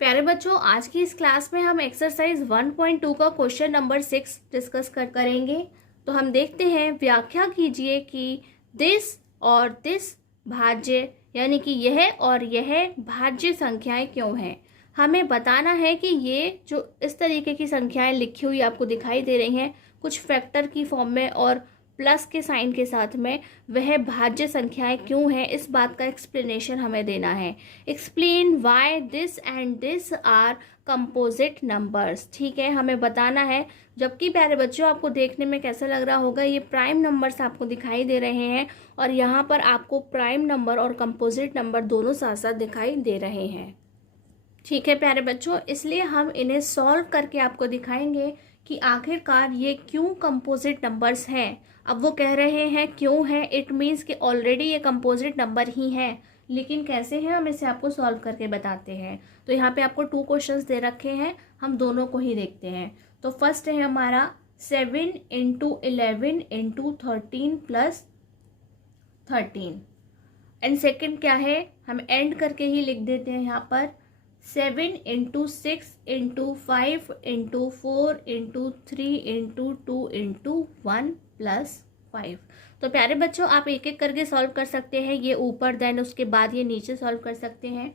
प्यारे बच्चों, आज की इस क्लास में हम एक्सरसाइज 1.2 का क्वेश्चन नंबर 6 डिस्कस करेंगे। तो हम देखते हैं, व्याख्या कीजिए कि दिस और दिस भाज्य यानी कि यह और यह भाज्य संख्याएं क्यों हैं। हमें बताना है कि ये जो इस तरीके की संख्याएं लिखी हुई आपको दिखाई दे रही हैं, कुछ फैक्टर की फॉर्म में और प्लस के साइन के साथ में, वह भाज्य संख्याएं क्यों हैं, इस बात का एक्सप्लेनेशन हमें देना है। Explain why this and this are composite numbers. ठीक है, हमें बताना है। जबकि प्यारे बच्चों, आपको देखने में कैसा लग रहा होगा, ये प्राइम नंबर्स आपको दिखाई दे रहे हैं और यहाँ पर आपको प्राइम नंबर और कंपोजिट नंबर दोनों साथ साथ दिखाई दे रहे हैं। ठीक है प्यारे बच्चों, इसलिए हम इन्हें सॉल्व करके आपको दिखाएंगे कि आखिरकार ये क्यों कंपोजिट नंबर्स हैं। अब वो कह रहे हैं क्यों है, इट मीन्स कि ऑलरेडी ये कंपोजिट नंबर ही हैं, लेकिन कैसे हैं हम इसे आपको सॉल्व करके बताते हैं। तो यहाँ पे आपको 2 क्वेश्चंस दे रखे हैं, हम दोनों को ही देखते हैं। तो फर्स्ट है हमारा 7 × 11 × 13 + 13 एंड सेकेंड क्या है, हम एंड करके ही लिख देते हैं यहाँ पर 7 × 6 × 5 × 4 × 3 × 2 × 1 + 5। तो प्यारे बच्चों, आप एक एक करके सॉल्व कर सकते हैं, ये ऊपर देन उसके बाद ये नीचे सॉल्व कर सकते हैं।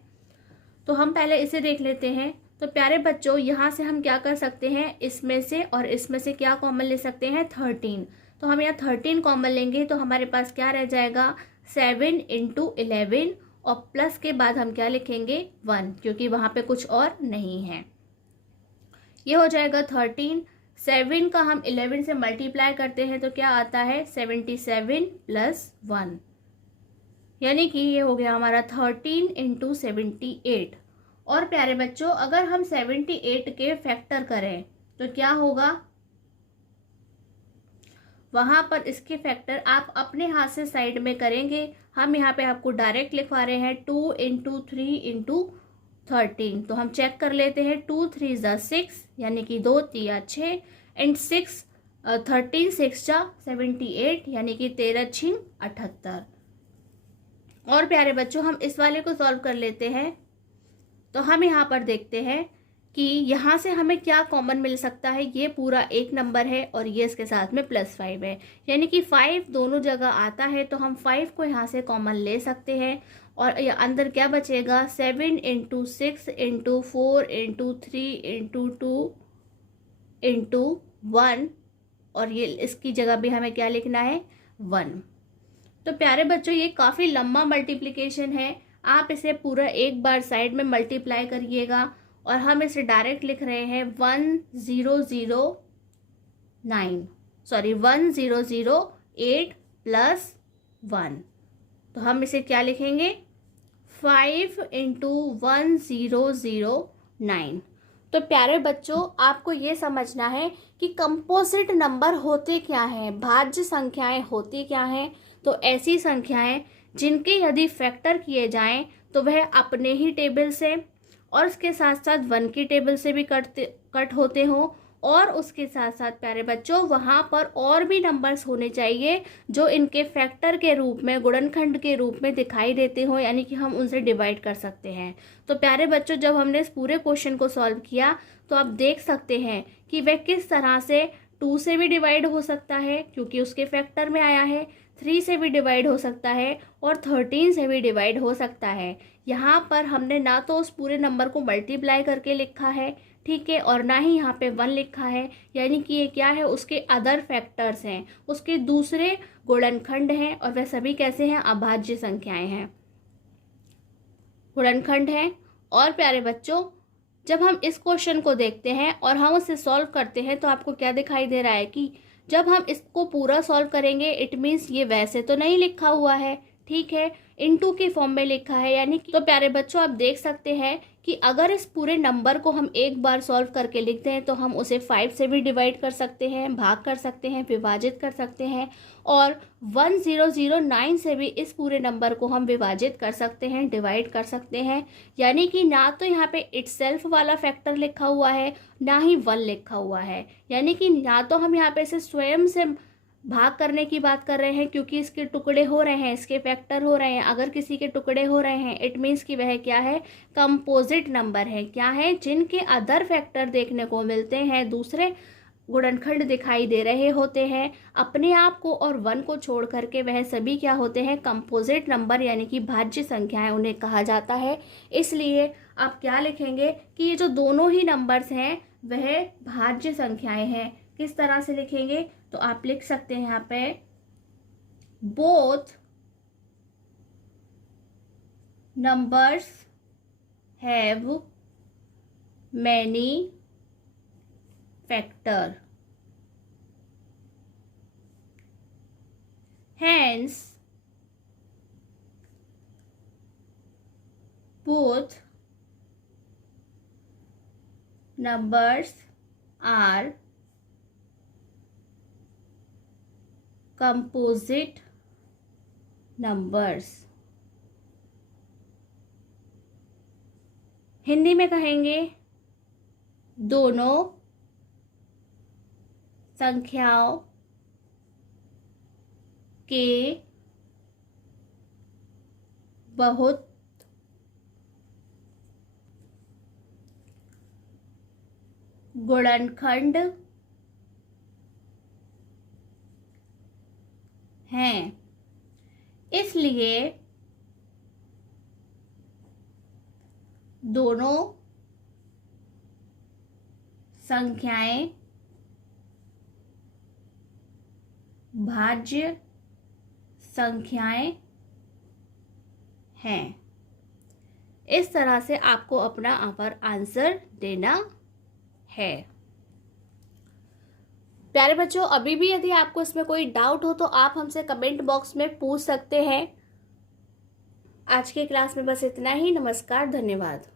तो हम पहले इसे देख लेते हैं। तो प्यारे बच्चों, यहाँ से हम क्या कर सकते हैं, इसमें से और इसमें से क्या कॉमन ले सकते हैं, 13। तो हम यहाँ 13 कॉमन लेंगे तो हमारे पास क्या रह जाएगा, 7 × 11 और प्लस के बाद हम क्या लिखेंगे, 1, क्योंकि वहाँ पे कुछ और नहीं है। ये हो जाएगा 13। 7 का हम 11 से मल्टीप्लाई करते हैं तो क्या आता है, 77 + 1, यानी कि ये हो गया हमारा 13 × 78। और प्यारे बच्चों, अगर हम 78 के फैक्टर करें तो क्या होगा, वहां पर इसके फैक्टर आप अपने हाथ से साइड में करेंगे। हम यहाँ पे आपको डायरेक्ट लिखवा रहे हैं 2 × 3 × 13। तो हम चेक कर लेते हैं, 2 3 = 6, यानी कि 2 3 6 एंड 13 6 78, यानी कि 13 6 78। और प्यारे बच्चों, हम इस वाले को सॉल्व कर लेते हैं। तो हम यहाँ पर देखते हैं कि यहाँ से हमें क्या कॉमन मिल सकता है। ये पूरा एक नंबर है और ये इसके साथ में +5 है, यानी कि 5 दोनों जगह आता है। तो हम 5 को यहाँ से कॉमन ले सकते हैं और ये अंदर क्या बचेगा, 7 × 6 × 4 × 3 × 2 × 1, और ये इसकी जगह भी हमें क्या लिखना है, 1। तो प्यारे बच्चों, ये काफ़ी लंबा मल्टीप्लिकेशन है, आप इसे पूरा एक बार साइड में मल्टीप्लाई करिएगा। और हम इसे डायरेक्ट लिख रहे हैं 1008 + 1। तो हम इसे क्या लिखेंगे, 5 × 1009। तो प्यारे बच्चों, आपको ये समझना है कि कंपोजिट नंबर होते क्या हैं, भाज्य संख्याएं होती क्या हैं। तो ऐसी संख्याएं जिनके यदि फैक्टर किए जाएं तो वह अपने ही टेबल से और उसके साथ साथ 1 की टेबल से भी कट होते हों, और उसके साथ साथ प्यारे बच्चों वहाँ पर और भी नंबर्स होने चाहिए जो इनके फैक्टर के रूप में, गुणनखंड के रूप में दिखाई देते हों, यानी कि हम उनसे डिवाइड कर सकते हैं। तो प्यारे बच्चों, जब हमने इस पूरे क्वेश्चन को सॉल्व किया तो आप देख सकते हैं कि वह किस तरह से 2 से भी डिवाइड हो सकता है क्योंकि उसके फैक्टर में आया है, 3 से भी डिवाइड हो सकता है और 13 से भी डिवाइड हो सकता है। यहाँ पर हमने ना तो उस पूरे नंबर को मल्टीप्लाई करके लिखा है, ठीक है, और ना ही यहाँ पे 1 लिखा है, यानी कि ये क्या है, उसके अदर फैक्टर्स हैं, उसके दूसरे गुणनखंड हैं, और वह सभी कैसे हैं, अभाज्य संख्याएं हैं, गुणनखंड हैं। और प्यारे बच्चों, जब हम इस क्वेश्चन को देखते हैं और हम उसे सॉल्व करते हैं तो आपको क्या दिखाई दे रहा है कि जब हम इसको पूरा सॉल्व करेंगे, इट मीन्स ये वैसे तो नहीं लिखा हुआ है, ठीक है, इनटू के फॉर्म में लिखा है, यानी कि तो प्यारे बच्चों, आप देख सकते हैं कि अगर इस पूरे नंबर को हम एक बार सॉल्व करके लिखते हैं तो हम उसे 5 से भी डिवाइड कर सकते हैं, भाग कर सकते हैं, विभाजित कर सकते हैं, और 1009 से भी इस पूरे नंबर को हम विभाजित कर सकते हैं, डिवाइड कर सकते हैं। यानी कि ना तो यहाँ पे इटसेल्फ वाला फैक्टर लिखा हुआ है, ना ही 1 लिखा हुआ है, यानी कि ना तो हम यहाँ पे इसे स्वयं से भाग करने की बात कर रहे हैं क्योंकि इसके टुकड़े हो रहे हैं, इसके फैक्टर हो रहे हैं। अगर किसी के टुकड़े हो रहे हैं इट मीन्स कि वह क्या है, कंपोजिट नंबर है। क्या है, जिनके अदर फैक्टर देखने को मिलते हैं, दूसरे गुणनखंड दिखाई दे रहे होते हैं अपने आप को और 1 को छोड़ करके, वह सभी क्या होते हैं, कंपोजिट नंबर यानी कि भाज्य संख्याएं उन्हें कहा जाता है। इसलिए आप क्या लिखेंगे कि ये जो दोनों ही नंबर्स हैं वह भाज्य संख्याएं हैं। किस तरह से लिखेंगे, तो आप लिख सकते हैं यहाँ पे both numbers have many factor, hence both numbers are composite numbers। Hindi में कहेंगे दोनों संख्याओं के बहुत गुणनखंड हैं, इसलिए दोनों संख्याएं भाज्य संख्याएं हैं। इस तरह से आपको अपना पर आंसर देना है। प्यारे बच्चों, अभी भी यदि आपको इसमें कोई डाउट हो तो आप हमसे कमेंट बॉक्स में पूछ सकते हैं। आज की क्लास में बस इतना ही। नमस्कार, धन्यवाद।